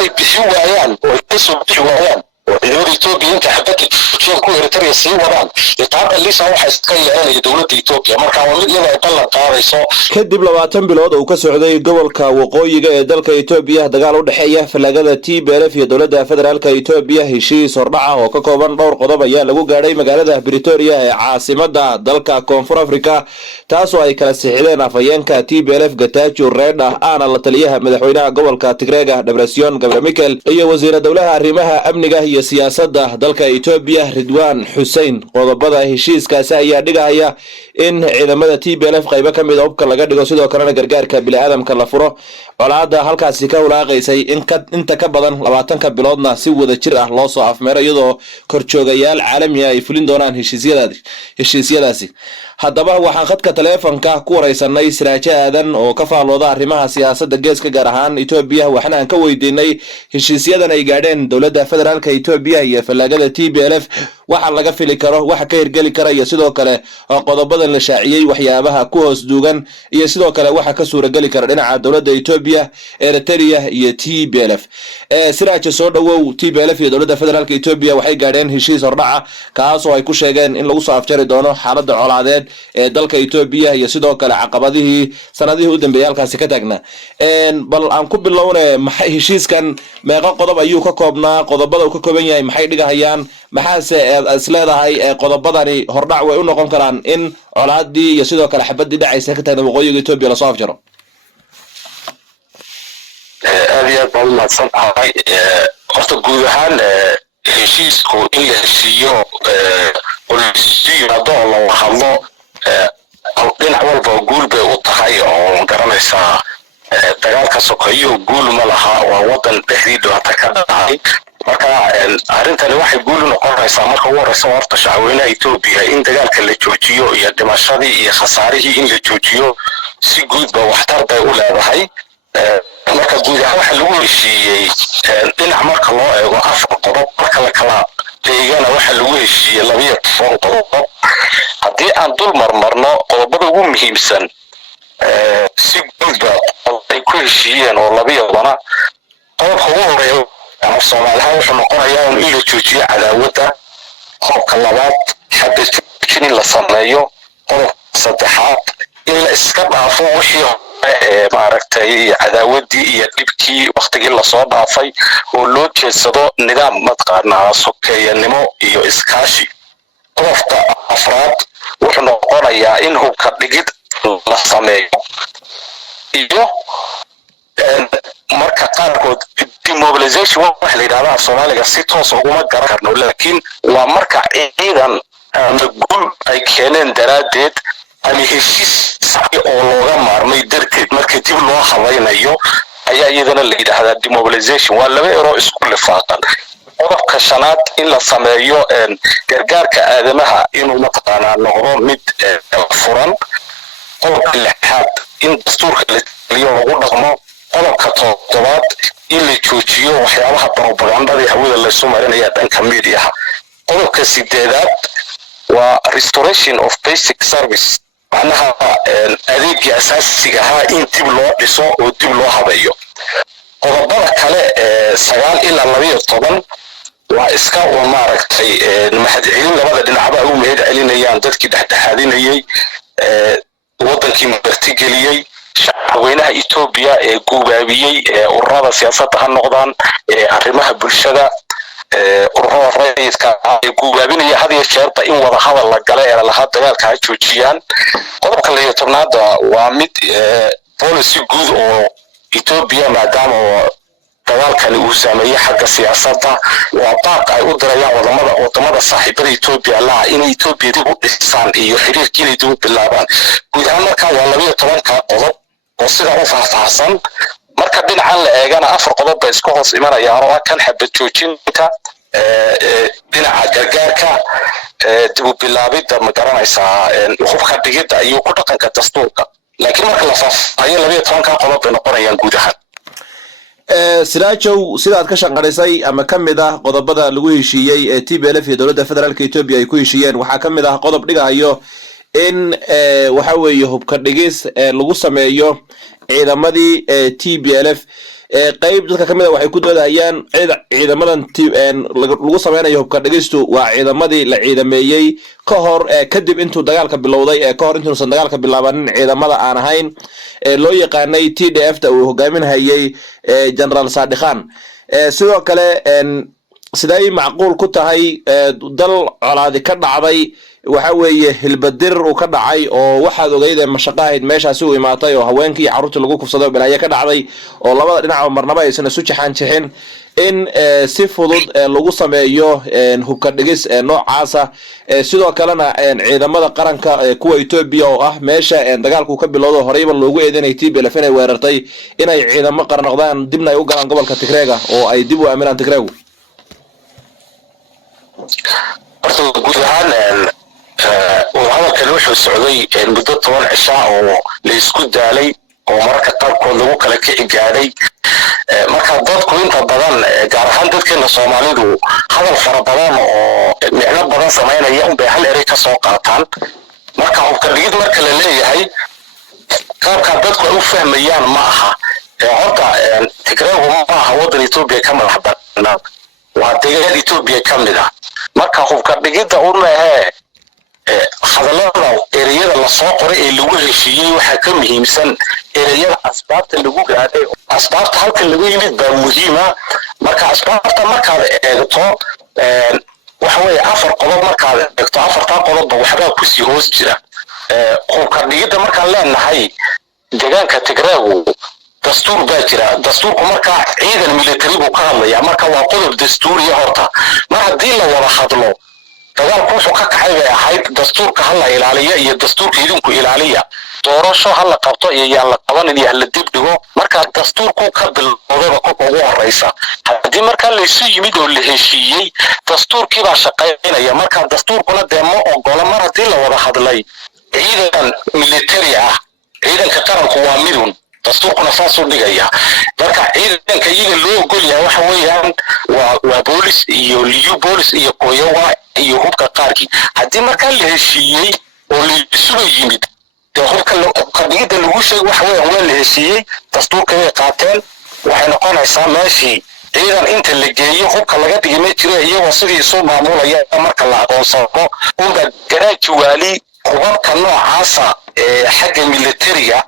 ay bixi waayaan oo kasoo bixi waayaan ودولة إثيوبيا أنت حبت تشوف كل إريتريا سي ودان يتعرض اللي سووا حسكي يعني دولة إثيوبيا مركا ومن يلا يطلع قاريسو kadib 20 bilood oo ka socday gobolka waqooyiga ee dalka Itoobiya dagaal u dhaxeeya falagada TPLF iyo dowladda federaalka Itoobiya heshiis hordhaca oo ka kooban dhowr qodob ayaa lagu gaaray magaalada Pretoria ee caasimadda dalka Koonfur Afrika taasoo ay kala sixideen afayeenka TPLF Getachew Reda aana la taliyaha madaxweynaha gobolka Tigreega Debretsion Gebremichael iyo wasiirka dowladda arrimaha amniga iyo siyaasadda dalka Itoobiya Ridwan Hussein qodobada heshiiskaasi ayaa dhigaya in ciidamada TPLF qayb ka mid ah hubka laga dhigo sidoo kalena gargaarka bini'aadamka la furo colaadda halkaasi ka walaaqaysay inta ka badan 20 biloodna si wada jir ah loo soo afmeero iyadoo korjoogayaal caalami ah ay fulin doonaan heshiisyadaasi haddaba waxaan khadka taleefanka ku wareysanay Siraaje Aadan oo ka faalooda arrimaha siyaasadda geeska gaar ahaan Itoobiya waxaana aan ka weydiinay heshiisyadan ay gaadheen dowladda federaalka Itoobiya iyo falagada TPLF waxa laga fili karo waxa ka hirgeli kara iyo sidoo kale qodobadan la shaaciyay waxyaabaha ku hoos duugan iyo sidoo kale waxa ka suuragali kara dhinaca dowladda Itoobiya Eritrea iyo TPLF Siraaje soo dhawow TPLF iyo dowladda federaalka Itoobiya waxay gaadheen heshiis hordhaca kaas oo ay ku sheegeen in lagu soo afjari doono xaaladda colaadeed ee dalka Itoobiya iyo sidoo kale caqabadihii sanadihii u dambeeyay halkaasi ka taagna bal aan ku bilownay maxay heshiiskan meeqa qodob ayuu ka koobnaa qodobada uu ka kooban yahay maxay dhigahayaan maxaase isleedahay qodobadani hordhac way u noqon karaan in colaadii iyo sidoo kale xabadii dhacaysa ka taagna waqooyiga Itoobiya la soo afjaro aad baan mahadsan tahay horta guud ahaan heshiisku in la heshiiyo ولسيادة الله وحمو dhinac walba guul bay u tahay oo garanaysaa dagaalka sokeeyo guul ma laha waa wadan dhexdii dhibaato ka dhacay marka arintani waxay guul u noqonaysaa marka ugu horeysa horta shacweynaha Itoobiya in dagaalka la joojiyo iyo dhimashadii iyo khasaarihii in la joojiyo si guud ba waxtar bay u leedahay marka guud ahaan waxa lagu heshiiyey dhinac marka loo eego afar qodob marka la kala deegaana waxa lagu heshiiyey 12 qodob haddii aan dul marmarno qodobada ugu muhiimsan si guudba ay ku heshiiyeen oo 12 qodobka ugu horeeya ama Soomaaliha wuxuu noqonayaa in la joojiyo cadaawadda qodobka labaad xabad in la sameeyo qodobka saddexaad in la iska dhaafo wixii maaragtay cadaawadii iyo dhibkii waqtigii la soo dhaafay oo loo jeedsado nidaam madqaarnaa sokeeyanimo iyo iskaashi qodobka afraad wuxuu noqonayaa in hubka dhigid la sameeyo iyo marka qaarkood demobilization wax la yiraahdo Soomaaliga si toos uguma garan karno laakiin waa marka ciidan ama guul ay keeneen daraadeed ama heshiis oo looga maarmay darteed marka dib loo habaynayo ayaa iyadana la yiraahdaa demobilization waa laba eero isku lifaaqan qodobka shanaad in la sameeyo gargaarka aadamaha inuu mataqaanaa noqdo mid furan qodobka lixaad in dastuurka la taliyo lagu dhaqmo qodobka toddobaad in la joojiyo waxyaabaha propagandada iyo hawada la soo marinaya dhanka meediyaha qodobka sideedaad waa restoration of basic service macnaha adeegga asaasiga ah in dib loo dhiso oo dib loo habeeyo qodobada kale 9 ilaa 12 waa iska maaragtay mahadcelin labada dhinacba u mahad celinayaan dadkii dhexdhexaadinayay wadankii martigeliyay shacweynaha Itoobiya ee guubaabiyay ururada siyaasadda ha noqdaan arrimaha bulshada ururada rayidka ee guubaabinaya had iyo jeerba in wada hadal la galo ee la dagaalka ay joojiyaan qodobka 12 waa mid policy guud oo Itoobiya maadaama dagaalkani uu saameeyay xagga siyaasadda waa baaq ay u dirayaan wadamada saaxiibada Itoobiya la in Itoobiya dib u dhisaan iyo xiriirkii ay dib u bilaabaan guud ahaan marka waa 12 qodob oo sida u faahfaahsan marka dhinaca la eegana afar qodob bay isku hoos imanayaan oo kan xabad joojinta dhinaca gargaarka dib u bilaabida ma garanaysaa hubka dhigida iyo ku dhaqanka dastuurka laakiin marka la faahfaahiyo 12 qodob bay noqonayaan guud ahaan Siraajow sidaad ka shaqaysay ama kamid ah qodobada lagu heshiiyay ee TPLF iyo dowladda federaalka Itoobiya ay ku heshiiyeen waxa kamid ah qodob dhigayo in waxa weeye hubka dhigis lagu sameeyo ciidamadii TPLF qayb dadka kamid ah waxay ku doodayaan ciidamadan lagu sameynayo hubka dhigistu waa ciidamadii la ciidameeyey ka hor kadib intuu dagaalka bilowday ka hor intuusan dagaalka bilaabanin ciidamada aan ahayn loo yaqaanay TDF-ta uu hogaaminayay General Sadiq Khan sidoo kale siday macquul ku tahay dal colaadi ka dhacday waxa weeye hilbadir uu ka dhacay oo waxaad ogeyd mashaqahayd meeshaasi u imaatay oo haweenkii iyo carruurtii lagu kufsaday balaaye ka dhacday oo labada dhinac marnaba aysan isu jaxaan in si fudud lagu sameeyo hubka dhigis noocaasa sidoo kalena ciidamada qaranka kuwa Ethiopia oo ah meesha dagaalku ka bilowdo horeyba loogu eedeynay TPLF inay weerartay inay ciidamo qaran noqdaan dibna ay u galaan gobolka Tigreega oo ay dib u aaminaan Tigreegu guud ahaan hadalkan wuxuu socday muddo 10 cisho oo la isku daalay oo marka qaarkood lagu kala kici gaadhay marka dadku inta badan gaar ahaan dadkeena Soomaalidu hadal fara badan oo micno badan sameynaya in bay hal eray ka soo qaataan marka hubka dhigid marka la leeyahay qaabka dadku u fahmayaan ma aha horta Tigreegu ma aha wadan Itoobiya ka madax bannaan waa deegaan Itoobiya ka mid ah marka hubka dhigida uu leeyahay hadallada ereyada la soo qoray ee lagu heshiiyay waxa ka muhiimsan ereyada asbaabta lagu gaaday asbaabta halka lagu yimid baa muhiima marka asbaabta markaad eegto waxa weeye afar qodob markaad eegto afarta qodob waxba ku sii hoos jira hubka dhigida markaan leenahay deegaanka Tigreegu dastuur baa jira dastuurku marka ciidan military buu ka hadlaya marka waa qodob dastuuri horta mar haddii la wada hadlo dagaalku wuxuu ka kacay bay ahayd dastuurka hal la ilaaliyo iyo dastuurka idinku ilaaliya doorasho hal la qabto iyo yaan la qaban iyo hal la dib dhigo marka dastuurku ka bilowday ka ugu horeysa haddii marka la isu yimid oo la heshiiyey dastuurkii baa shaqeynaya marka dastuurkuna deemo ogola mar haddii la wada hadlay ciidan military ah ciidanka qaranku waa midun dastuurkuna saasuu dhigaya marka ciidanka iyaga loo ogol yahay waxa weeyaan waa boolis iyo liyu boolis iyo koyowa iyo hubka qaarkii haddii markaa la heshiiyey oo la isugu yimid hubka dhigida lagu sheegay waxa weeyaan waa la heshiiyey dastuurka ay qaateen waxay noqonaysaa meeshii ciidan inta la geeyo hubka laga dhigay ma jiro iyagoo sidii isu maamulaya marka la aqoonsado unba garaaji waali hubabka noocaasa xagga militariga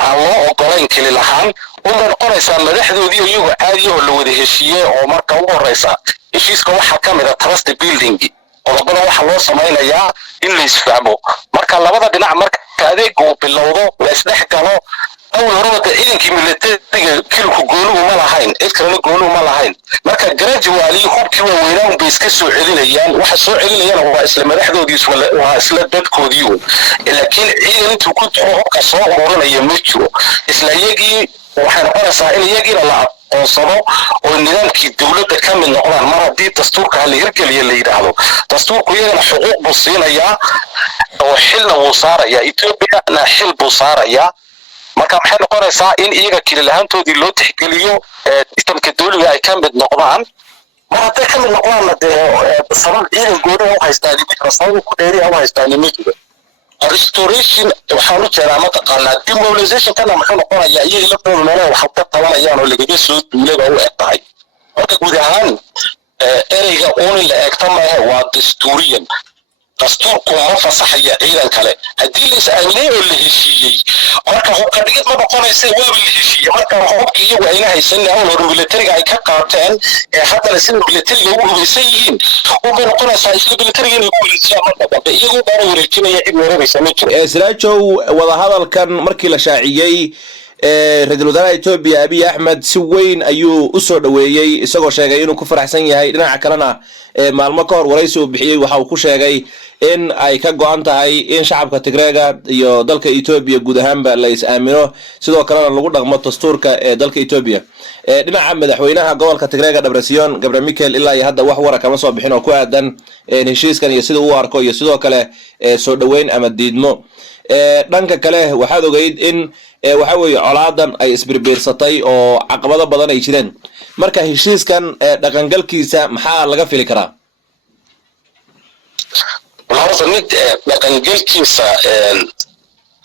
aan loo ogolayn keli lahaan uma noqonaysaa madaxdoodii iyagoo caadi oo la wada heshiiyey oo marka ugu horeysa heshiiska waxaa ka mid ah trust building qodobada waxa loo sameynayaa in la isfahmo marka labada dhinac marka adeeg uu bilowdo la isdhex galo أول هربة إذن كملتة كيلو كقولوا ما لهين إذكرنا قولوا ما لهين مركا جراج وعلي خوب كوا وينهم بيسكسوا علينا يان وحسوا علينا يان هو إسلام رحدوا ديس ولا وإسلام بدكوا ديو لكن إذا أنتوا كنتوا هو كصاع ورنا يمشوا إسلام يجي وحنا قرا سائل يجي لا قنصروا والنظام كي الدولة كامل نقول مرة دي دستور كهاللي يركل يلي يدعوا دستور كوينا حقوق بصينا يا وحلنا وصار يا إثيوبيا نحل بصار يا marka waxay noqonaysaa in iyaga kalilaantoodii loo tixgeliyo sistamka dawliga ay ka mid noqdaan mar hadday ka mid noqdaan sabab ciidan gooni u haystaan sabab ku dheeri u haystaan imijida restoration waxaan u jeedaa mataqaanaa demobilization kana muxuu noqonayaa iyaga laftooda meelaha wax ka tabanayaan oo lagaga soo duulay baa u eg tahay marka guud ahaan ereyga uun la eegta maahe waa dastuuriyan dastuurku ma fasaxaya ciidan kale haddii la is-aaminay oo la heshiiyey marka hubka dhigid ma noqonaysa waaba la heshiiyey marka hubka iyagu ayna haysanin awal hore militariga ay ka qaateen haddana sida militariga ugu hubaysan yihiin unbay noqonaysaa isla militariga inay ku wareejiyaan marka dambe iyagu baana wareejinaya cid weeraraysa ma jiro siraajow wadahadalkan markii la shaaciyey ra-iisul wasaaraha Ethiopia Abiy Ahmed si weyn ayuu u soo dhaweeyay isagoo sheegay inuu ku faraxsan yahay dhinaca kalena maalmo ka hor waraysi uu bixiyay waxa uu ku sheegay in ay ka go'an tahay in shacabka Tigreega iyo dalka Ethiopia guud ahaanba la is-aamino sidoo kalena lagu dhaqmo dastuurka dalka Ethiopia dhinaca madaxweynaha gobolka Tigreega Debretsion Gabriel Michael ilaa hadda wax wara kama soo bixin oo ku aadan heshiiskan iyo sida uu arko iyo sidoo kale soo dhaweyn ama diidmo dhanka kale waxaad ogeyd in waxa weeye colaadan ay isbirbiirsatay oo caqabado badan ay jireen marka heshiiskan dhaqangalkiisa maxaa laga fili karaa والله مid dhaqangalkiisa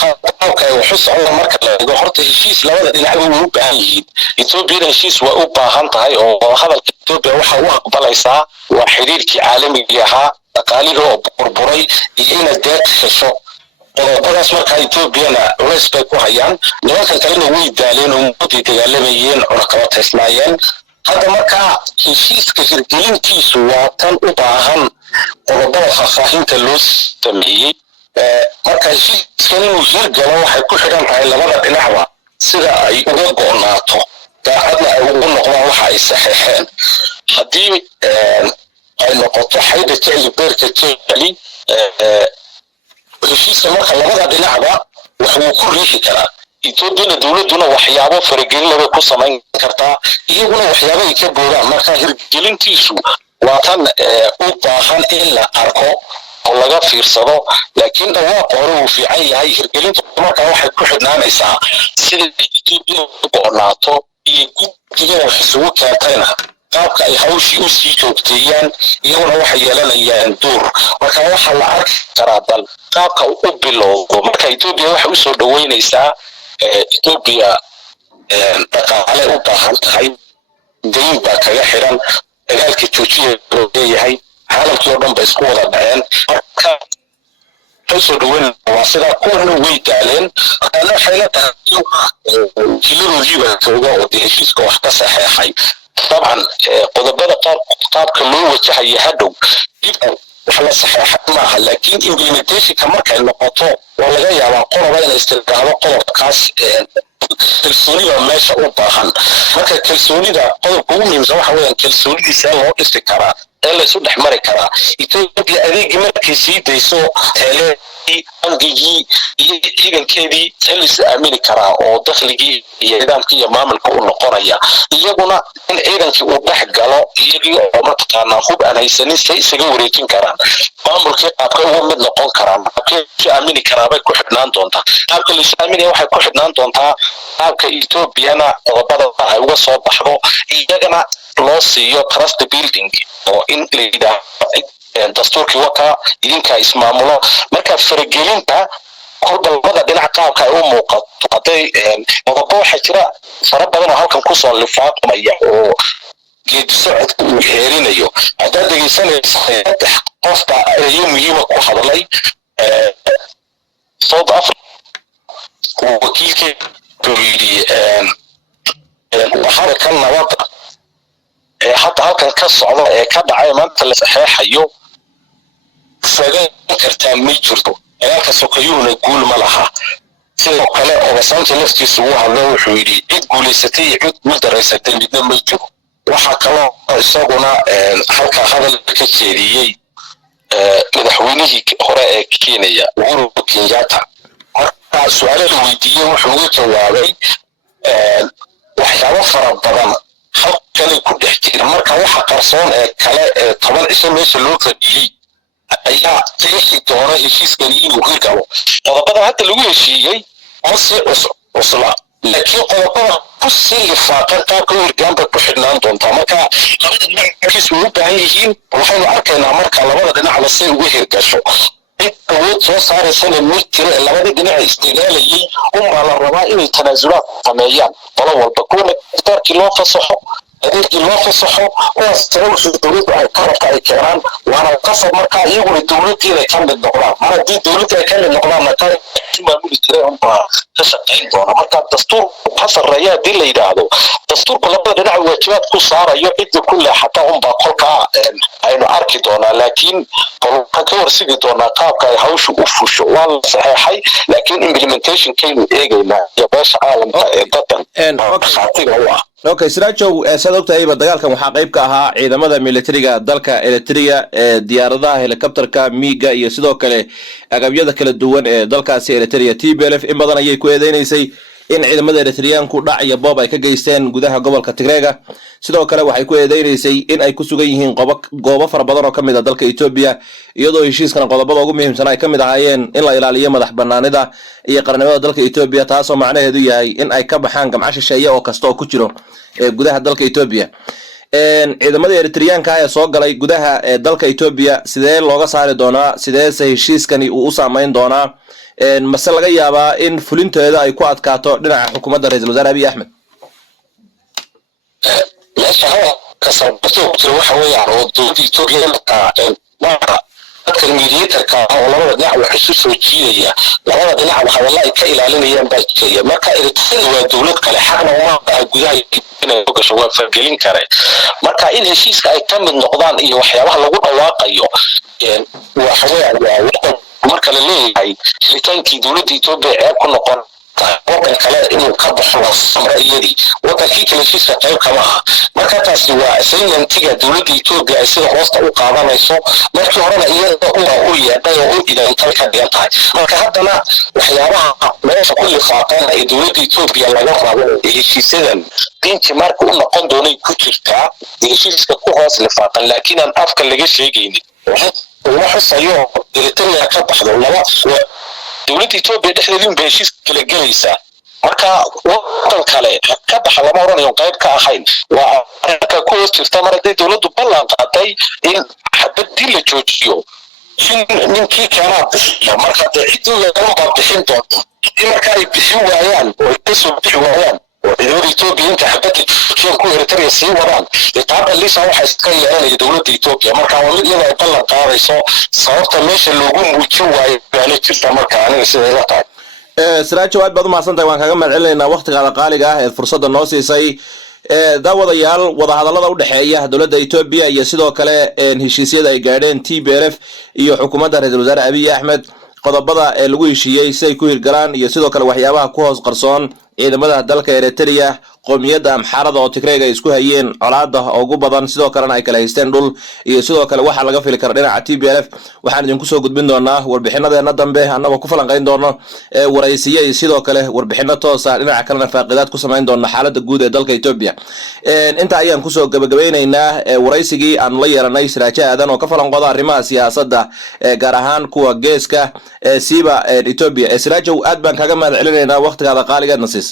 qaabka wax u socda marka la eego horta heshiis labada dhinacba way u baahan yihiin Ethiopia heshiis waa u baahan tahay oo hadalka Ethiopia waxa uu aqbalaysaa waa xiriirkii caalamiga ahaa dhaqaaliga oo burburay iyo in deeq hesho qodobadaas marka Ethiopia culays bay ku hayaan nimanka kalena way daaleen oo muddo dagaalamayeen oo kala taysnaayeen hadda marka heshiiska hirgelintiisu waa tan u baahan qodobada faahfaahinta loo sameeyay marka heshiiskan inuu hirgalo waxay ku xidhan tahay labada dhinacba sida ay uga go'naato daacadna ay ugu noqdaan waxa ay saxeexeen haddii ay noqoto xayda jecel beerka jeceli heshiiska marka labada dhinacba wuxuu ku riixi karaa Ethiopia dawladuna waxyaabo faragelin laba ku samayn kartaa iyaguna waxyaabo ay ka boodaan marka hirgelintiisu waa tan u baahan in la arko oo laga fiirsado laakiin dhawaaq hore uu fiican yahay hirgelintu marka waxay ku xidhnaanaysaa sida Ethiopia u go'naato iyo guddiga wax isugu keentayna qaabka ay hawshii u sii joogteeyaan iyaguna waxay yeelanayaan door marka waxa la arki karaa bal qaabka u bilowdo marka Ethiopia waxay u soo dhaweynaysaa Ethiopia dhaqaale u baahan tahay deyn baa kaga xiran dagaalka joojiya leeyahay caalamkii oo dhan bay isku wada dhaceen marka soo dhaweyn waa sida kuwana way daaleen ana waxay la tahay kiloodii baa jooga oo heshiiska wax ka saxeexay طبعا qodobada qaabka loo wajahayo hadhow dib wax la saxeexay maaha laakiin implementation markay noqoto waa laga yaabaa qodobada inay isticmaalo qodobkaas kalsoonida meesha u baahan marka kalsoonida qodobka ugu muhiimsan waxa weeyaan kalsoonidiisa loo dhisi karaa ee la isu dhex mari karaa Ethiopia adeeg markay sii dayso tele angigi iyo ciidankeedii tele aamini karaa oo dakhligii iyo nidaamkii iyo maamulka u noqonaya iyaguna in ciidankii uu dhex galo iyagii oo mataqaanaa hub aan haysanin say isaga wareejin karaan maamulkii qaabka ugu mid noqon karaan qaabkii aamini karaa bay ku xidhnaan doontaa qaabka la aamini waxay ku xidhnaan doontaa qaabka Ethiopia qodobada ay uga soo baxdo iyagana loo siiyo trust building oo in la yiraahdo dastuurkii waka idinka ismaamulo marka faragelinta qodobada dhinaca qaabka ay u muuqato haday qodobo waxa jira fara badan oo halkan ku soo lifaaqmaya oo geed socodku uu xeerinayo hadda dhageysanaysa qofka ay muhiim ku hadlay South Africa wakiilkii waxaa kan nabad حتى halkan ka socdo ee ka dhacay maanta la saxeexayo sagan kartaa ma jirto ayaka sokayuuna guul ma laha sidoo kale oo saanta laftiisu uu hadlo wuxuu yiri cid guuleysatay cid guuldareysatay midna ma jiro waxa kale oo isaguna halka hadal ka jeediyay madaxweynihii hore ee Kenya Uhuru Kenyatta marka su'aalo la weydiiyay wuxuu uga jawaabay waxyaabo fara badan halkan ku dhex jira marka waxa qarsoon ee kale 10 cisho meesha loo fadhiyay ayaa tii doona heshiiskan inuu hirgalo qodobada hadda lagu heshiiyay ma si usla laakiin qodobada ku sii lifaaqan qaabka hirgaanba ku xidhnaan doonta marka labada dhinac u baahan yihiin waxaynu arkaynaa marka labada dhinac la sii ugu hirgasho awood soo saaraysan mid jira labada dhinac isticmaalayay la rabaa inay tanaasulaad sameeyaan qolo walba kuna tarkii loo fasaxo adeegii loo fasaxo oo sababta dawladda ay qarabka ay keenaan waana qasab marka iyaguna dawladda ka mid noqdaan haddii dawladda ay ka mid noqdaan marka maamul jireen ka shaqeyn doona marka dastuur xasaraya dil la yiraahdo dastuurka labada dhinac waajibaad ku saarayo cid kulli xataa qolka aynu arki doonaa laakiin qolka ka warsigi doonaa qaabka ay hawshu u fusho waa la saxeexay laakiin implementation kaynu eegaynaa iyo beesha caalamka ee dadkan Okay, Sirajow sadogtahay dagaalkan waxa qayb ka ahaa ciidamada militariga dalka Eritrea ee diyaaradaha helicopterka miiga iyo sidoo kale agabyada kala duwan ee dalkaasi Eritrea TPLF in badan ayay ku eedeysay in ciidamada Eritreanku dhac iyo boob ay ka geysteen gudaha gobolka Tigreega sidoo kale waxay ku eedeysay in ay ku sugan yihiin goobo fara badan oo kamid ah dalka Ethiopia iyadoo heshiiskan qodobada ugu muhiimsan ay kamid ahaayeen in la ilaaliyo madax banaanida iyo qarnimada dalka Ethiopia taasoo macnaheedu yahay in ay ka baxaan gamcasho shisheeye oo kasta oo ku jiro gudaha dalka Ethiopia ciidamada Eritreanka ee soo galay gudaha dalka Ethiopia sidee looga saari doonaa sidee heshiiskani uu u saameyn doonaa mase laga yaabaa in fulinteeda ay ku adkaato dhinaca xukuumadda Ra'iisul Wasaare Abiy Ahmed kasabto waxa weeyaan oo dowladda Ethiopia dadka mediatorka oo labada dhinac wax isu soo jiidaya labada dhinac waxa ay ka ilaalinayaan baajkeeya marka Eritrea waa dowlad kale xaqna uma aha gudaha inay gasho waa fargelin kare marka in heshiiska ay ka mid noqdaan iyo waxyaabaha lagu dhawaaqayo waxa weeyaan marka la leeyahay xilitaankii dowladda Ethiopia ee ku noqon wadan kale inuu ka baxo samrayadii wadankii kale heshiiska qayb kama aha marka taasi waa assignmentiga dowladda Ethiopia ay sida hoosta u qaadanayso markii horena iyada u yeedhay oo u idantay ka dhigantahay marka haddana waxyaabaha meesha ku lifaaqan ee dowladda Ethiopia laga rabo heshiisyadan diinti marka u noqon doonay ku jirtaa heshiiska ku hoos lifaaqan laakiin aan afka laga sheegaynin waxa sayo Eritrea ka baxdo laba dowladda Ethiopia dhexdeedii beeshiis kala galaysa marka wadan kale ka baxa lama oranayo qayb ka ahayn waa arka ku jirta markay dowladdu ballan qaaday in xabadii la joojiyo ninkii kana bixiya marka cidii laga bixin doonto marka ay bixin waayaan oo ka soo bixi waayaan dowladda Ethiopia inta xabadii ku Eritrea sii wadaan taaba liisa waxa iska yeelanaya dowladda Ethiopia marka waa mid inay ballan qaadayso sababta meesha loogu muujin waayo baa jirta marka aniga sidee tahay Siraajo aad baad u mahadsantahay waan kaaga mahadcelinaynaa waqtigaada qaaliga ah ee fursadda noo siisay daawadayaal wadahadallada u dhaxeeya dowladda Ethiopia iyo sidoo kale heshiisyada ay gaadheen TPLF iyo xukuumadda Ra'iisul Wasaare Abiy Ahmed qodobada ee lagu heshiiyay si ay ku hirgalaan iyo sidoo kale waxyaabaha ku hoos qarsoon ciidamada dalka Eritrea qoomiyadda Amxaarada oo Tigreega isku hayeen colaada ugu badan sidoo kalena ay kala haysteen dhul iyo sidoo kale waxa laga fili karo dhinaca TPLF waxaan idinku soo gudbin doonaa warbixinadeena dambe annagoo ku falanqayn doono waraysiyo iyo sidoo kale warbixino toos ah dhinaca kalena faaqidaad ku samayn doona xaaladda guud ee dalka Ethiopia inta ayaan ku soo gabagabeynaynaa waraysigii aan la yeelanay Siraajo Aadan oo ka falanqooda arrimaha siyaasadda gaar ahaan kuwa geeska siiba Ethiopia Siraajo aad baan kaaga mahadcelinaynaa waqtigaada qaaliga nasiis